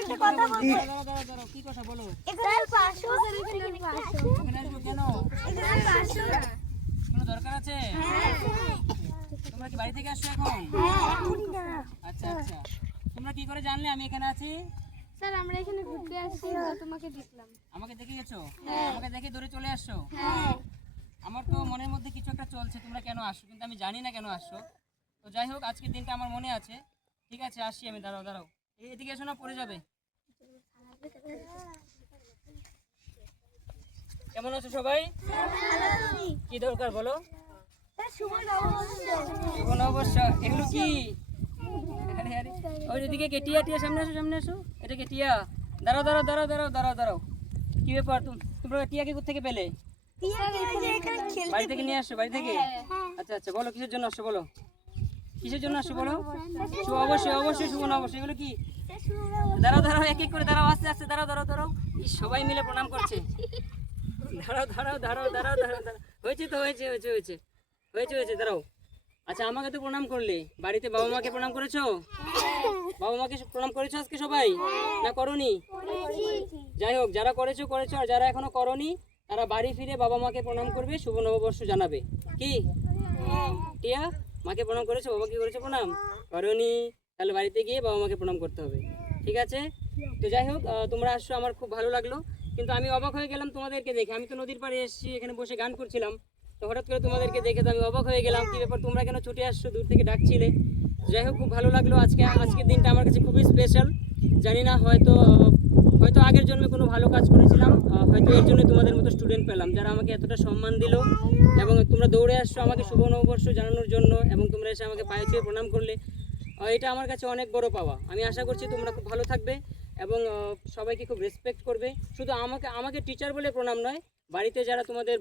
একটা কথা বলতে। দাঁড়াও কি কথা বলো? এখানে 500 এখানে 500 এখানে আসবো কেন? এখানে 500 কোনো দরকার আছে? হ্যাঁ তোমরা কি বাড়ি থেকে আসছো এখন? হ্যাঁ এখনই না আচ্ছা আচ্ছা, তোমরা কি করে জানলে আমি এখানে আছি? স্যার আমরা এখানে ঘুরতে আসছি তো তোমাকে দেখলাম। আমাকে দেখে গেছো? আমাকে দেখে দূরে চলে আসছো? হ্যাঁ আমার তো মনের মধ্যে কিছু একটা চলছে, তোমরা কেন আসছো, কিন্তু আমি জানি না কেন আসছো। তো যাই হোক, আজকের দিনটা আমার মনে আছে। ঠিক আছে, আসছি আমি। দাঁড়াও দাঁড়াও, এদিকে এসো না, পড়ে যাবে। কেমন আছো সবাই? কি দরকার বলো? শুভ নববর্ষ। এগুলো কি? আরে আরে, ওই এদিকে কে? টিয়া, টিয়া সামনে আসো, সামনে আসো। এটা কে? টিয়া। দাঁড়াও দাঁড়াও দাঁড়াও দাঁড়াও দাঁড়াও দাঁড়াও। কি ব্যাপার, তোমরা টিয়াকে কোথা থেকে পেলে? বাড়ি থেকে নিয়ে আসছো? বাড়ি থেকে? আচ্ছা আচ্ছা, বলো কিসের জন্য আসছো, বলো কিসের জন্য আসছো বলো। অবশ্যই অবশ্যই শুভ নববর্ষ। এগুলো কি? দাঁড়াও দাঁড়াও, এক এক করে দাঁড়াও, আস্তে আস্তে দাঁড়াও দাঁড়াও দাঁড়াও। সবাই মিলে প্রণাম করছে। দাঁড়াও দাঁড়াও দাঁড়াও দাঁড়াও দাঁড়াও দাঁড়াও। হয়েছে তো, হয়েছে হয়েছে হয়েছে হয়েছে হয়েছে, দাঁড়াও। আচ্ছা, আমাকে তো প্রণাম করলে, বাড়িতে বাবা মাকে প্রণাম করেছো? বাবা মাকে প্রণাম করেছো আজকে সবাই, না করনি? যাই হোক, যারা করেছো করেছো, আর যারা এখনো করনি তারা বাড়ি ফিরে বাবা মাকে প্রণাম করবে, শুভ নববর্ষ জানাবে। কি টিয়া, মাকে প্রণাম করেছো? বাবাকে করেছো প্রণাম? করনি? তাহলে বাড়িতে গিয়ে বাবা মাকে প্রণাম করতে হবে। ঠিক আছে? তো যাই হোক, তোমরা আসছো, আমার খুব ভালো লাগলো। কিন্তু আমি অবাক হয়ে গেলাম তোমাদেরকে দেখে। আমি তো নদীর পাড়ে এসেছি, এখানে বসে গান করছিলাম। তো হঠাৎ করে তোমাদেরকে দেখে তো আমি অবাক হয়ে গেলাম। কি ব্যাপার, তোমরা কেন ছুটে আসছো, দূর থেকে ডাকছিলে? যাই হোক, খুব ভালো লাগলো। আজকের দিনটা আমার কাছে খুবই স্পেশাল। জানি না, হয়তো হয়তো আগের জন্মে কোনো ভালো কাজ করেছিলাম, হয়তো এর জন্য তোমাদের মতো স্টুডেন্ট পেলাম যারা আমাকে এতটা সম্মান দিল। এবং তোমরা দৌড়ে আসছো আমাকে শুভ নববর্ষ জানানোর জন্য, এবং তোমরা এসে আমাকে পায়ে ছুঁয়ে প্রণাম করলে। এটা আমার কাছে অনেক বড় পাওয়া। আমি আশা করছি তোমরা খুব ভালো থাকবে এবং সবাইকে খুব রেসপেক্ট করবে। শুধু আমাকে টিচার বলে প্রণাম নয়, বাড়িতে যারা তোমাদের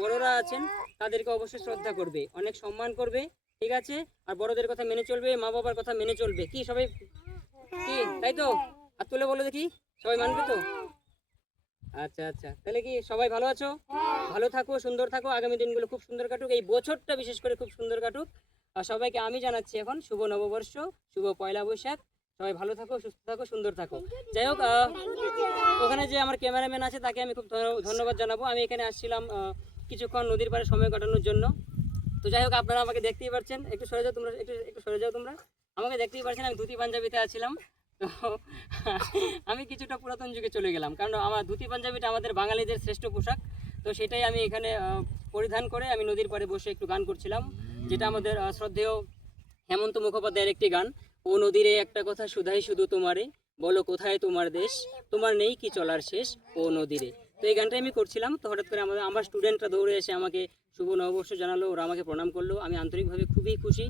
বড়রা আছেন তাদেরকে অবশ্যই শ্রদ্ধা করবে, অনেক সম্মান করবে। ঠিক আছে? আর বড়দের কথা মেনে চলবে, মা বাবার কথা মেনে চলবে। কি সবাই? কি তাই তো? আর তুলে বলো দেখি, সবাই মানবে তো? আচ্ছা আচ্ছা, তাহলে কি সবাই ভালো আছো? ভালো থাকো, সুন্দর থাকো, আগামী দিনগুলো খুব সুন্দর কাটুক, এই বছরটা বিশেষ করে খুব সুন্দর কাটুক। আর সবাইকে আমি জানাচ্ছি এখন শুভ নববর্ষ, শুভ পয়লা বৈশাখ। সবাই ভালো থাকো, সুস্থ থাকো, সুন্দর থাকো। যাই হোক, ওখানে যে আমার ক্যামেরাম্যান আছে তাকে আমি খুব ধন্যবাদ জানাবো। আমি এখানে আসছিলাম কিছুক্ষণ নদীর পাড়ে সময় কাটানোর জন্য। তো যাই হোক, আপনারা আমাকে দেখতেই পাচ্ছেন। একটু সরে যাও তোমরা, একটু সরে যাও তোমরা। আমাকে দেখতেই পাচ্ছেন, আমি ধুতি পাঞ্জাবিতে আছিলাম। তো আমি কিছুটা পুরাতন যুগে চলে গেলাম, কারণ আমার ধুতি পাঞ্জাবিটা আমাদের বাঙালিদের শ্রেষ্ঠ পোশাক। তো সেটাই আমি এখানে পরিধান করে আমি নদীর পাড়ে বসে একটু গান করছিলাম, যেটা আমাদের শ্রদ্ধেয় হেমন্ত মুখোপাধ্যায়ের একটি গান। ও নদীরে একটা কথা শুধাই শুধু তোমারে, বলো কোথায় তোমার দেশ, তোমার নেই কি চলার শেষ ও নদীরে। তো এই গানটাই আমি করছিলাম। তো হঠাৎ করে আমার স্টুডেন্টরা দৌড়ে এসে আমাকে শুভ নববর্ষ জানালো, ওরা আমাকে প্রণাম করলো। আমি আন্তরিকভাবে খুবই খুশি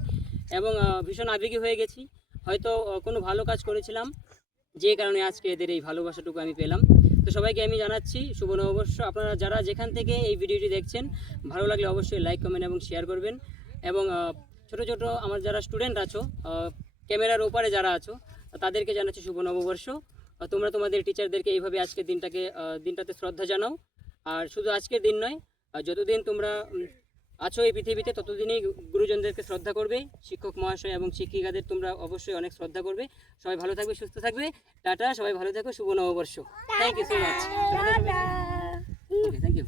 এবং ভীষণ আবেগী হয়ে গেছি। হয়তো কোনো ভালো কাজ করেছিলাম, যে কারণে আজকে এদের এই ভালোবাসাটুকু আমি পেলাম। তো সবাইকে আমি জানাচ্ছি শুভ নববর্ষ। আপনারা যারা যেখান থেকে এই ভিডিওটি দেখছেন, ভালো লাগলে অবশ্যই লাইক, কমেন্ট এবং শেয়ার করবেন। এবং ছোট ছোট আমার যারা স্টুডেন্ট আছো, ক্যামেরার ওপারে যারা আছো, তাদেরকে জানাচ্ছি শুভ নববর্ষ। তোমরা তোমাদের টিচারদেরকে এইভাবে আজকের দিনটাতে শ্রদ্ধা জানাও। আর শুধু আজকের দিন নয়, যতদিন তোমরা আছো এই পৃথিবীতে, ততদিনই গুরুজনদেরকে শ্রদ্ধা করবে। শিক্ষক মহাশয় এবং শিক্ষিকাদের তোমরা অবশ্যই অনেক শ্রদ্ধা করবে। সবাই ভালো থাকবে, সুস্থ থাকবে। টাটা, সবাই ভালো থাকো, শুভ নববর্ষ। Thank you so much. Thank you.